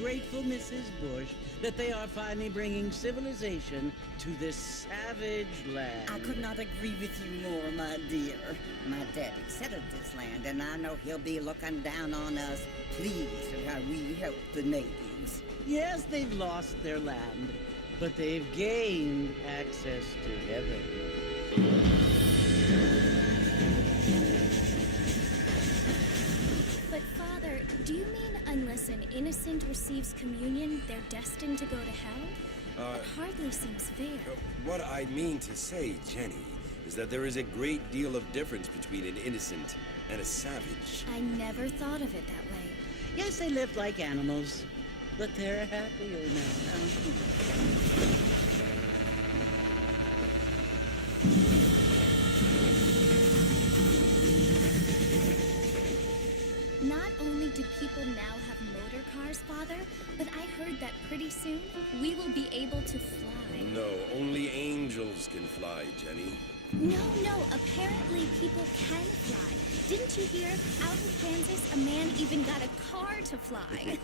Grateful, Mrs. Bush, that they are finally bringing civilization to this savage land. I could not agree with you more, my dear. My daddy settled this land, and I know he'll be looking down on us, pleased at how we help the natives. Yes, they've lost their land, but they've gained access to heaven. But, Father, do you mean unless an innocent receives communion, they're destined to go to hell? That hardly seems fair. What I mean to say, Jenny, is that there is a great deal of difference between an innocent and a savage. I never thought of it that way. Yes, they lived like animals, but they're happier now. Not only do people now have motor cars, Father, but I heard that pretty soon we will be able to fly. No, only angels can fly, Jenny. No, apparently people can fly. Didn't you hear? Out in Kansas, a man even got a car to fly.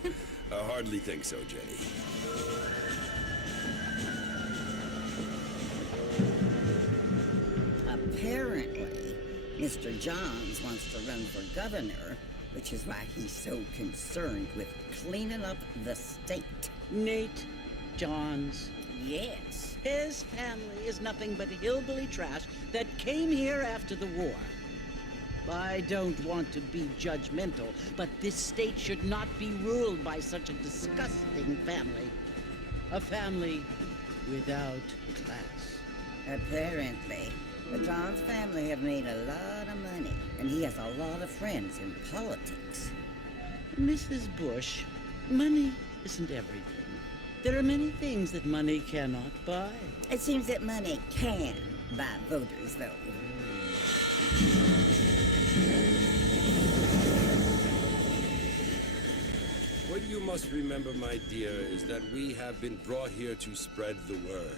I hardly think so, Jenny. Apparently, Mr. Johns wants to run for governor, which is why he's so concerned with cleaning up the state. Nate Johns. Yes, His family is nothing but hillbilly trash that came here after the war. I don't want to be judgmental, but this state should not be ruled by such a disgusting family. A family without class. Apparently. But John's family have made a lot of money, and he has a lot of friends in politics. Mrs. Bush, money isn't everything. There are many things that money cannot buy. It seems that money can buy voters, though. What you must remember, my dear, is that we have been brought here to spread the word.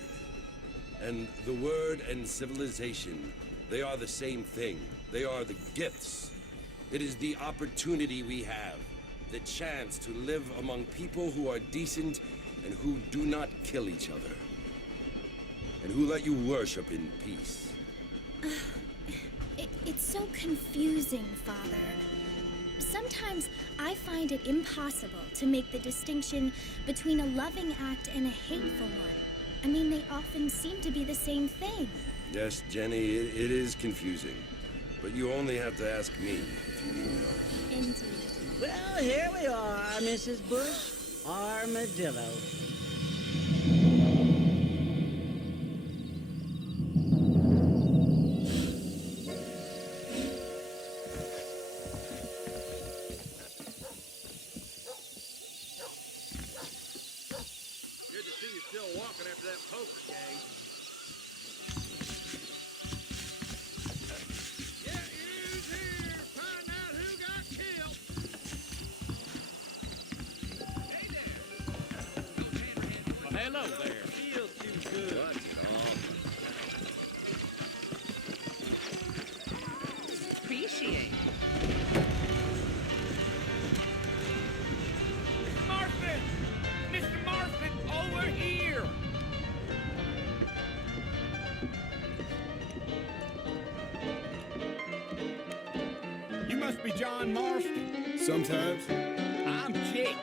And the word and civilization, they are the same thing. They are the gifts. It is the opportunity we have, the chance to live among people who are decent and who do not kill each other. And who let you worship in peace. It's so confusing, Father. Sometimes I find it impossible to make the distinction between a loving act and a hateful one. I mean, they often seem to be the same thing. Yes, Jenny, it is confusing. But you only have to ask me if you need to know. Indeed. Well, here we are, Mrs. Bush. Armadillo. Good to see you still walking after that poker game. Yeah, who's here? Find out who got killed. Hey there. Well, hello there. Feels too good. Appreciate. Marston! Mr. Marston, over here! You must be John Marston. Sometimes. I'm Jake.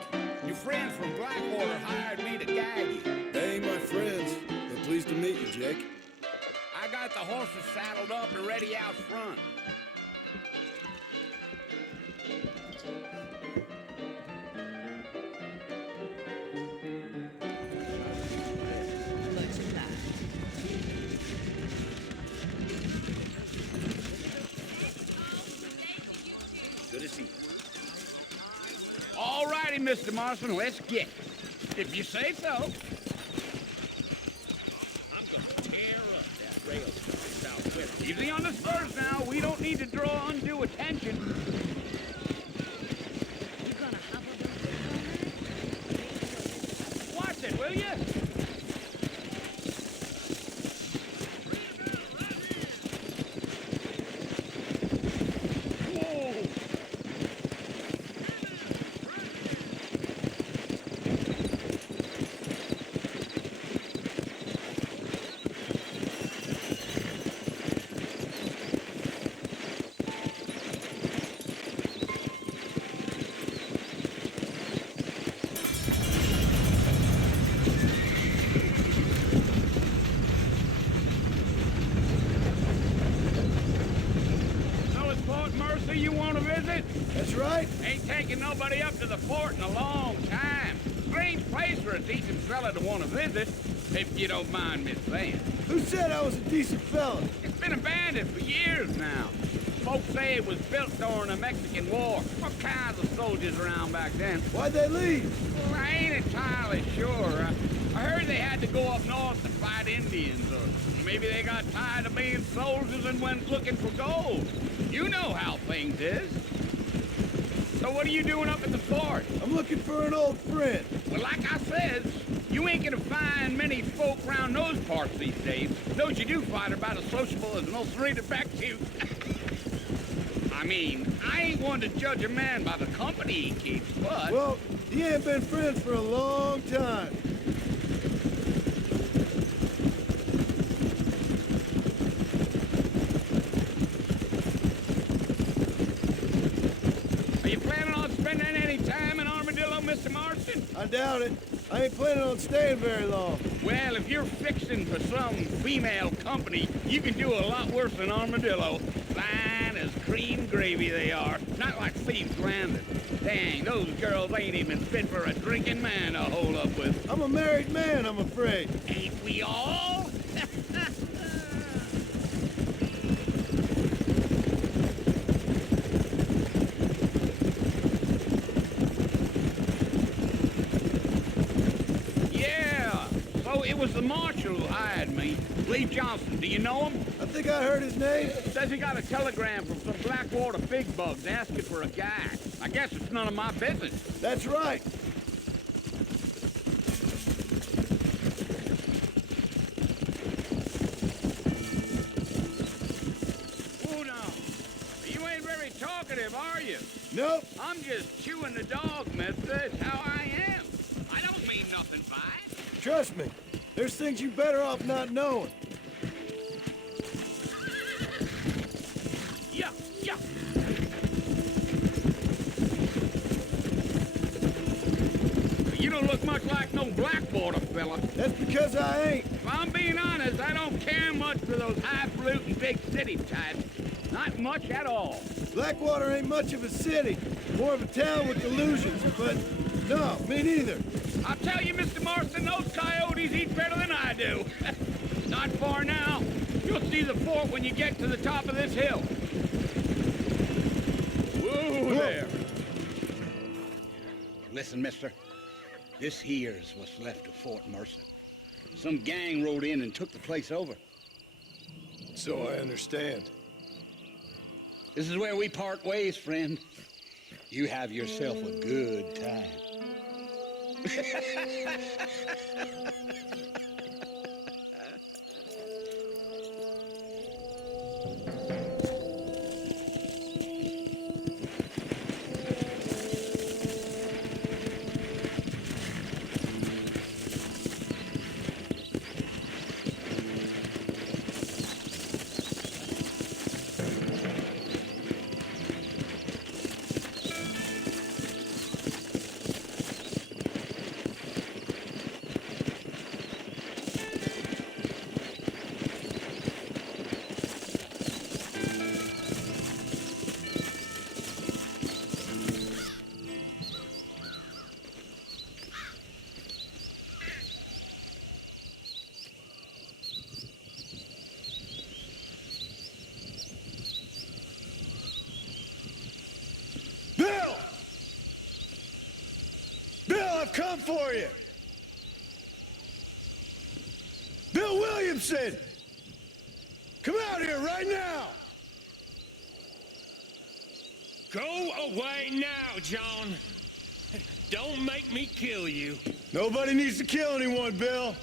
Your friends from Blackwater hired me to guide you. They ain't my friends, but pleased to meet you, Jake. I got the horses saddled up and ready out front. Good to see you. All righty, Mr. Marston, let's get it. If you say so. I'm gonna tear up that rail southwest. Easy on the spurs now. We don't need to draw undue attention. You gonna hop up on the Watch it, will you? Whoa! So it's Port Mercy you want to visit? That's right. Ain't taking nobody up to the fort in a long time. Strange place for a decent fella to want to visit, if you don't mind me saying. Who said I was a decent fella? It's been abandoned for years now. Folks say it was built during the Mexican War. What kinds of soldiers around back then? Why'd they leave? Well, I ain't entirely sure. I heard they had to go up north to fight Indians, or maybe they got tired of being soldiers and went looking for gold. You know how things is. So what are you doing up at the fort? I'm looking for an old friend. Well, like I said, you ain't gonna find many folk around those parts these days. Those you do find are about as sociable as most read back to. I mean, I ain't one to judge a man by the company he keeps, but... Well, he ain't been friends for a long time. Are you planning on spending any time in Armadillo, Mr. Marston? I doubt it. I ain't planning on staying very long. Well, if you're fixing for some female company, you can do a lot worse than Armadillo. Fine as cream gravy they are. Not like Thieves Landing. Dang, those girls ain't even fit for a drinking man to hold up with. I'm a married man, I'm afraid. Ain't we all? Yeah, so it was the marshal who hired me. Lee Johnson, do you know him? I think I heard his name. Says he got a telegram from some Blackwater big bugs asking for a guy. I guess it's none of my business. That's right. Hold on. You ain't very talkative, are you? Nope. I'm just chewing the dog, mister. It's how I am. I don't mean nothing by it. Trust me. There's things you better off not knowing. Yeah, yeah. You don't look much like no Blackwater fella. That's because I ain't. If I'm being honest, I don't care much for those highfalutin big city types. Not much at all. Blackwater ain't much of a city. More of a town with illusions, but no, me neither. I'll tell you, Mr. Marston, those coyotes eat better than I do. Not far now. You'll see the fort when you get to the top of this hill. Whoa there. Listen, mister. This here's what's left of Fort Mercer. Some gang rode in and took the place over. So I understand. This is where we part ways, friend. You have yourself a good time. Bill! Bill, I've come for you! Bill Williamson! Come out here right now! Go away now, John. Don't make me kill you. Nobody needs to kill anyone, Bill.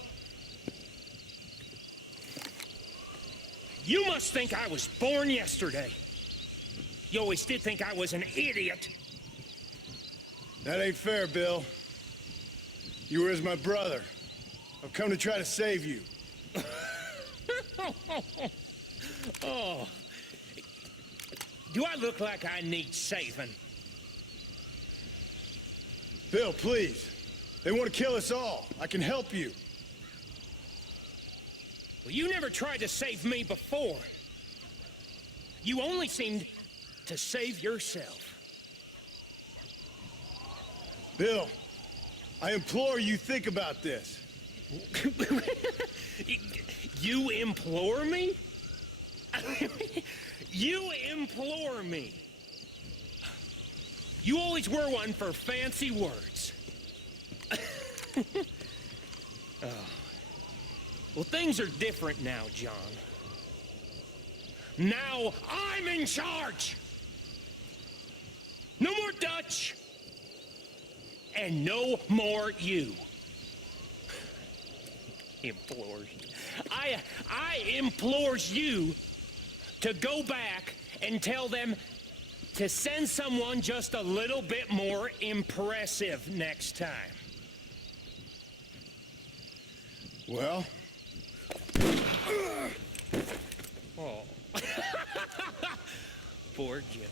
You must think I was born yesterday. You always did think I was an idiot. That ain't fair, Bill. You were as my brother. I've come to try to save you. Oh. Do I look like I need saving? Bill, please. They want to kill us all. I can help you. Well, you never tried to save me before. You only seemed to save yourself. Bill, I implore you think about this. You implore me? You implore me. You always were one for fancy words. Oh. Well, things are different now, John. Now I'm in charge. No more Dutch. And no more you. Implores. I implores you to go back and tell them to send someone just a little bit more impressive next time. Well? Oh. Poor John.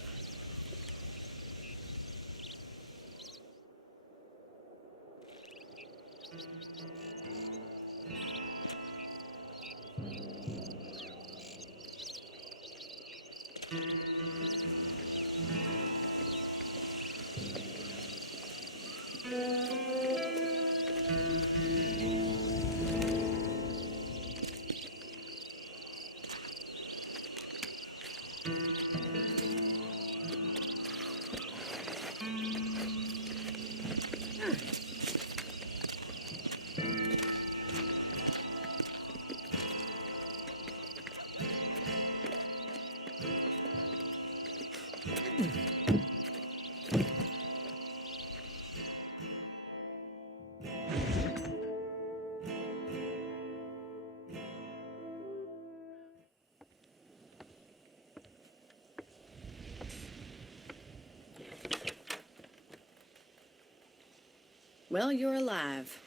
Well, you're alive.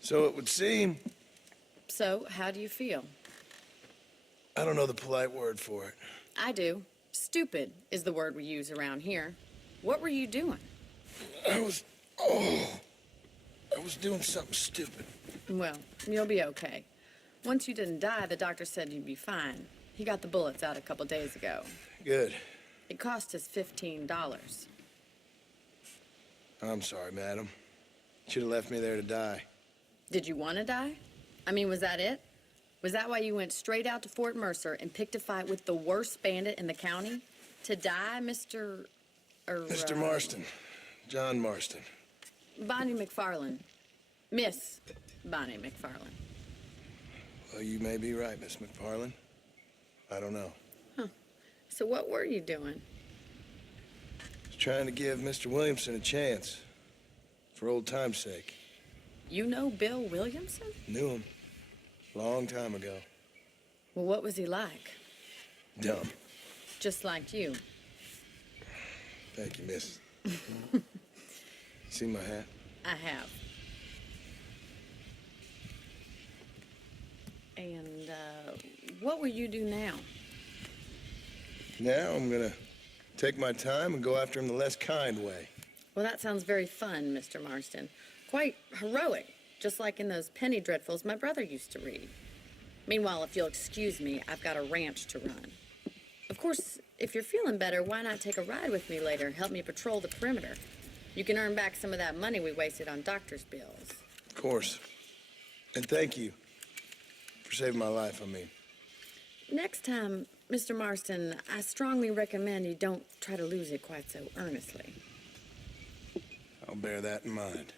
So it would seem. So, how do you feel? I don't know the polite word for it. I do. Stupid is the word we use around here. What were you doing? I was doing something stupid. Well, you'll be okay. Once you didn't die, the doctor said you'd be fine. He got the bullets out a couple days ago. Good. It cost us $15. I'm sorry, madam. Should have left me there to die. Did you want to die? I mean, was that it? Was that why you went straight out to Fort Mercer and picked a fight with the worst bandit in the county? To die, Mr. Mr. Marston. John Marston. Bonnie McFarland. Miss Bonnie McFarland. Well, you may be right, Miss McFarland. I don't know. So what were you doing? Was trying to give Mr. Williamson a chance. For old time's sake. You know Bill Williamson? Knew him. Long time ago. Well, what was he like? Dumb. Just like you. Thank you, miss. See my hat? I have. And, what will you do now? Now I'm gonna take my time and go after him the less kind way. Well, that sounds very fun, Mr. Marston. Quite heroic, just like in those penny dreadfuls my brother used to read. Meanwhile, if you'll excuse me, I've got a ranch to run. Of course, if you're feeling better, why not take a ride with me later and help me patrol the perimeter? You can earn back some of that money we wasted on doctor's bills. Of course. And thank you for saving my life, I mean. Next time, Mr. Marston, I strongly recommend you don't try to lose it quite so earnestly. I'll bear that in mind.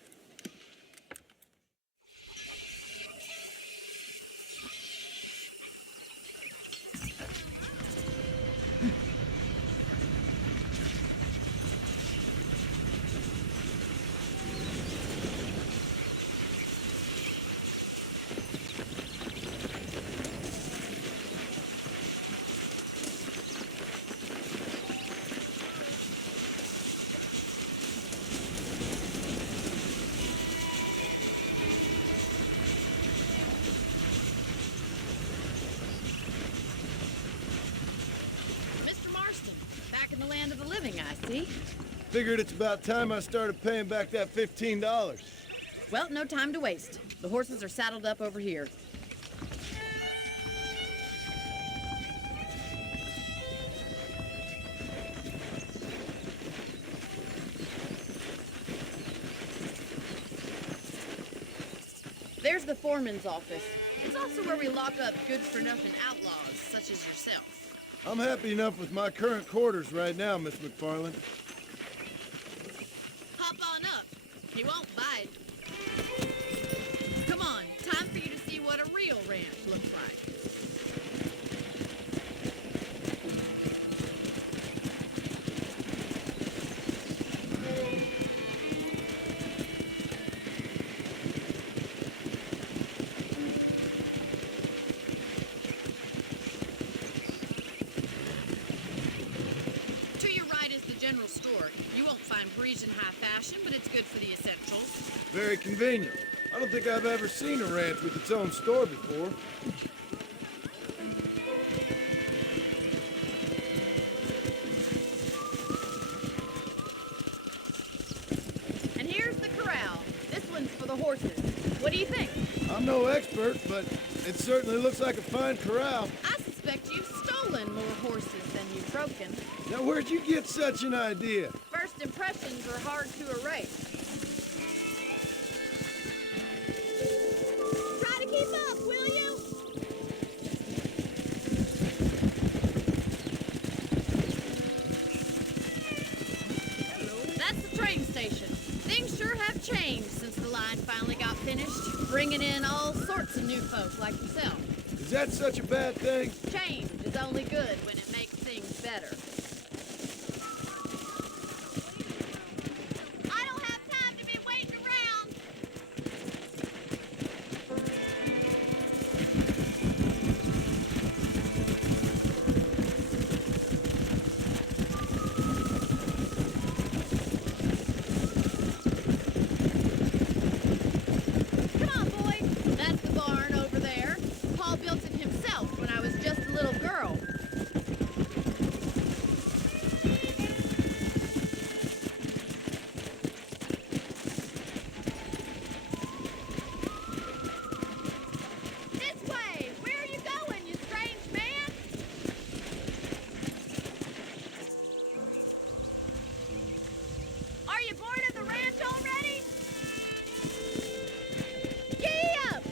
Mr. Marston, back in the land of the living, I see. Figured it's about time I started paying back that $15. Well, no time to waste. The horses are saddled up over here. There's the foreman's office. It's also where we lock up good-for-nothing outlaws, such as yourself. I'm happy enough with my current quarters right now, Miss McFarland. Hop on up. He won't bite. Come on, time for you to see what a real ranch looks like. To your right is the general store. You won't find Parisian high fashion, but it's good for the essentials. Very convenient. I don't think I've ever seen a ranch with its own store before. And here's the corral. This one's for the horses. What do you think? I'm no expert, but it certainly looks like a fine corral. I suspect you've stolen stolen more horses than you've broken. Now, where'd you get such an idea? First impressions are hard to erase. Try to keep up, will you? That's the train station. Things sure have changed since the line finally got finished, bringing in all sorts of new folk like yourself. Is that such a bad thing? Change is only good when it makes things better. I don't have time to be waiting around. Come on, boy. That's the barn over there. Paul built it himself when I was just a little girl. This way! Where are you going, you strange man? Are you bored of the ranch already? Giddy up!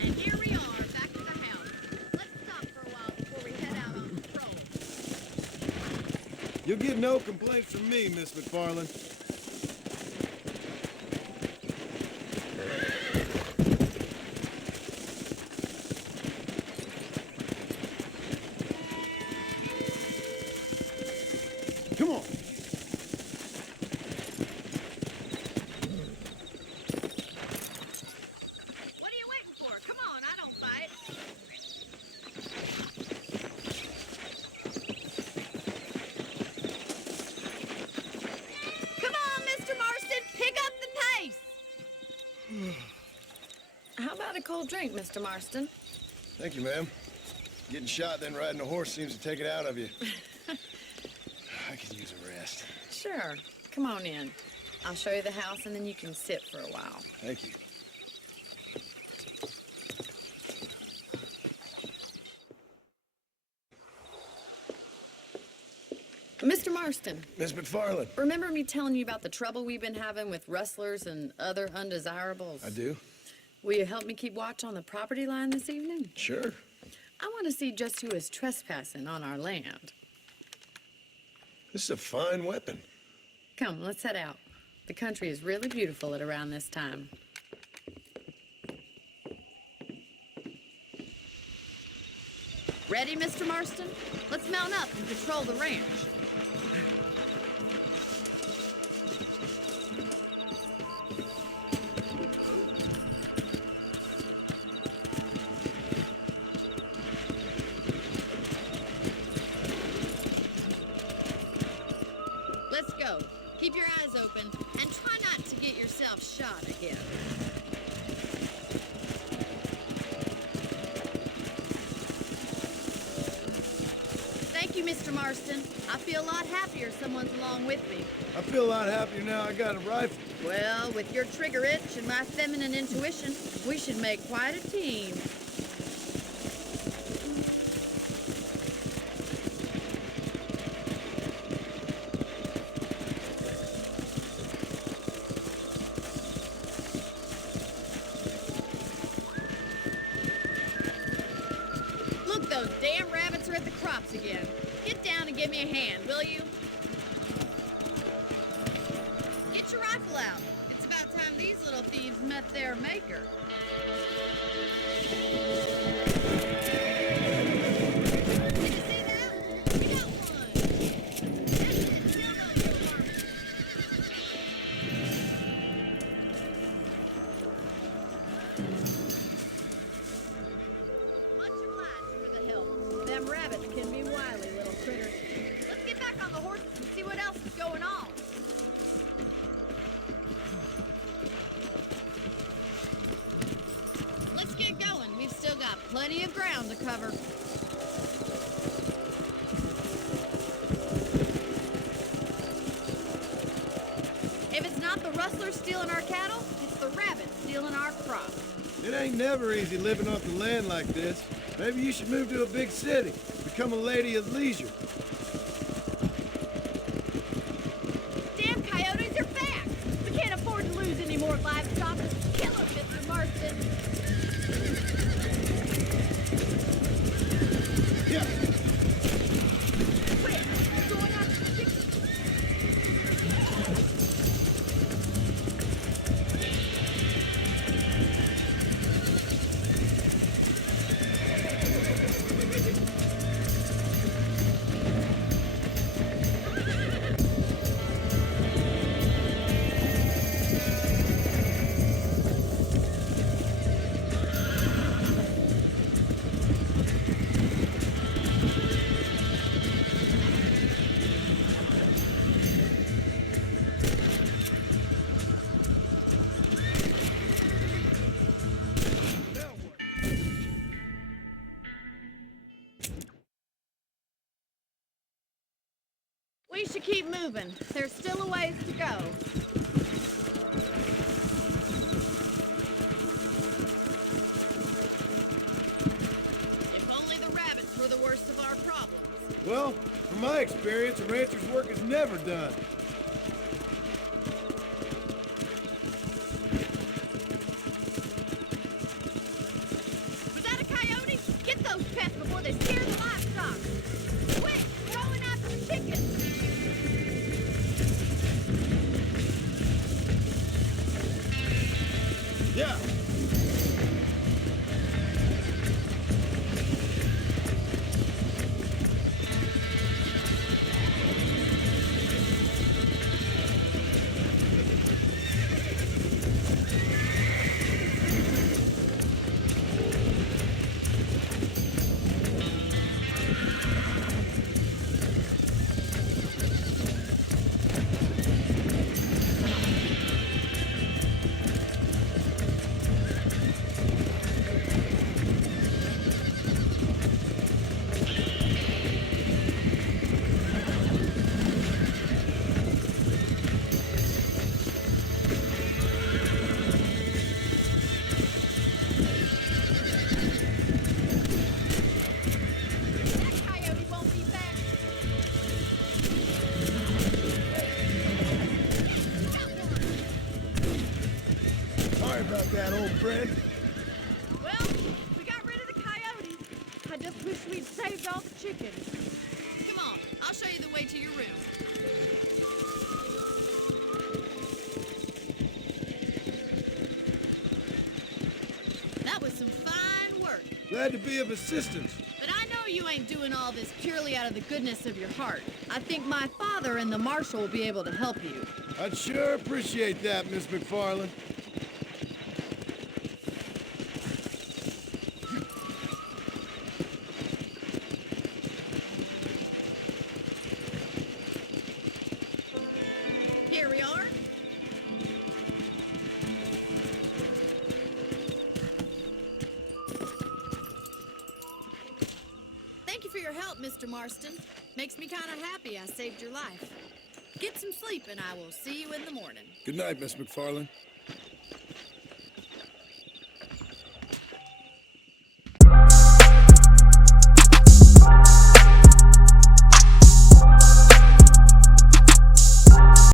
And here we are, back at the house. Let's stop for a while before we head out on patrol. You'll get no complaints from me, Miss McFarland. Come on. What are you waiting for? Come on, I don't fight. Come on, Mr. Marston, pick up the pace. How about a cold drink, Mr. Marston? Thank you, ma'am. Getting shot, then riding a horse seems to take it out of you. I could use a rest. Sure. Come on in. I'll show you the house, and then you can sit for a while. Thank you. Mr. Marston, Miss McFarland. remember me telling you about the trouble we've been having with rustlers and other undesirables? I do? Will you help me keep watch on the property line this evening? Sure. I want to see just who is trespassing on our land. This is a fine weapon. Come, let's head out. The country is really beautiful at around this time. Ready, Mr. Marston? Let's mount up and patrol the ranch. Let's go. Keep your eyes open and try not to get yourself shot again. Thank you, Mr. Marston. I feel a lot happier someone's along with me. I feel a lot happier now I got a rifle. Well, with your trigger itch and my feminine intuition, we should make quite a team. Look, those damn rabbits are at the crops again. Get down and give me a hand, will you? Get your rifle out. It's about time these little thieves met their maker. Did you see that? We got one. That's it. Still no more. Much obliged for the help. Them rabbits can be wily little critters. Let's get back on the horses and see what else is going on. Let's get going. We've still got plenty of ground to cover. If it's not the rustlers stealing our cattle, it's the rabbits stealing our crops. It ain't never easy living off the land like this. Maybe you should move to a big city. Become a lady of leisure. Damn coyotes are back! We can't afford to lose any more livestock. Kill them, Mr. Marston! Yeah. Quick! We're going after the chickens! We should keep moving. There's still a ways to go. If only the rabbits were the worst of our problems. Well, from my experience, a rancher's work is never done. Was that a coyote? Get those pests before they scare the livestock. Quick, going after the chickens. Yeah. That coyote won't be back. Got one. Sorry about that, old friend. Well, we got rid of the coyotes. I just wish we'd saved all the chickens. Come on, I'll show you the way to your room. That was some fine work. Glad to be of assistance. But I know you ain't doing all this purely out of the goodness of your heart. I think my father and the marshal will be able to help you. I'd sure appreciate that, Miss McFarland. Here we are. Thank you for your help, Mr. Marston. Makes me kind of happy I saved your life. Get some sleep and I will see you in the morning. Good night, Miss McFarland.